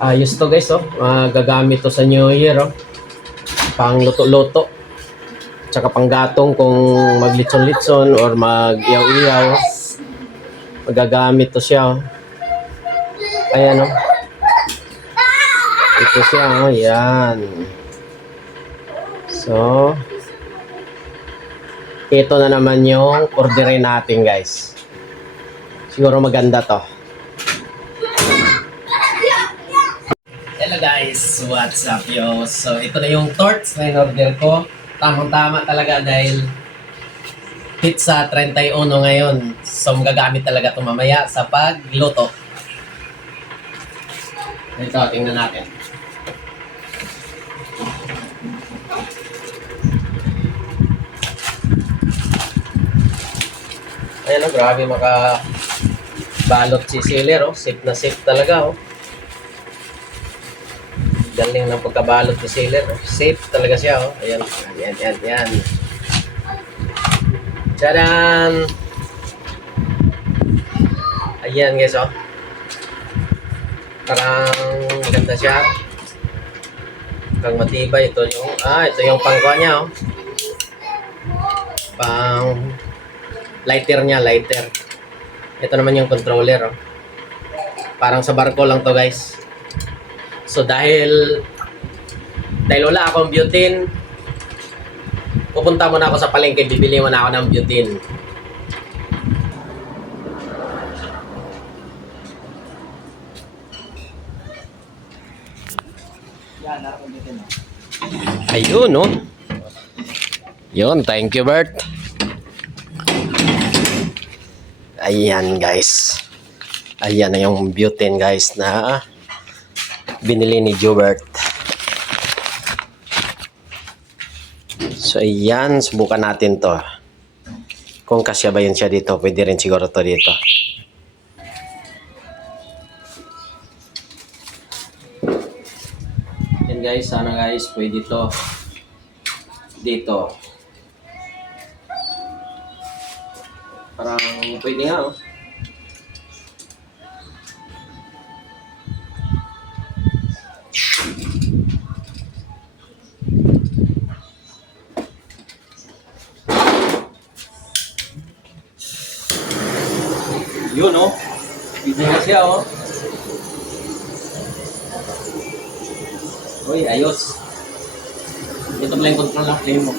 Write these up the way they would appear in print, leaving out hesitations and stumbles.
Ayos to guys, oh. Gagamit to sa New Year, oh. Pang luto-luto. Tsaka pang gatong kung maglitson-litson or mag-iyaw-iyaw. Magagamit to siya, oh. Ayan, oh. Ito siya, oh. Yan. So, ito na naman yung orderin natin, guys. Siguro maganda to. Hello guys, what's up yo? So ito na yung torts na in-order ko. Tamang-tama talaga dahil pizza 31 ngayon. So magagamit talaga ito mamaya sa pagluto. Ito, tingnan natin. Ayan o, grabe makabalot si sealer, oh. Safe na safe talaga, oh. Galing ng pagkabalot ni sealer, oh. Safe talaga siya, oh. Ayan, yan. Tcharan! Ayan guys, oh. Parang maganda siya. Parang matibay. Ito yung pangkuha niya, oh. Pang lighter niya, lighter. Ito naman yung controller, oh. Parang sa barko lang to, guys. So dahil wala akong butane, pupunta muna ako sa palengke, bibili muna ako ng butane. Ayun, no? Yun, thank you, Bert. Ayan, guys. Ayan na yung butane, guys, na binili ni Jobert. So, ayan. Subukan natin to. Kung kasya ba yun siya dito. Pwede rin siguro to dito. Yan guys. Sana guys. Pwede to. Dito. Parang pwede nga, oh. Yun, oh. Pwede na siya, oh. Uy, ayos. Ito pala yung control ng flame mo.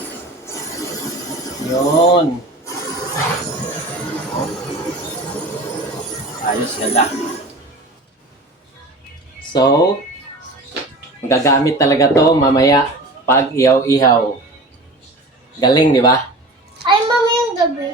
Yun. Ayos, ganda. So, magagamit talaga to mamaya pag ihaw-ihaw. Galing, di ba? Ay, mami, yung gabi.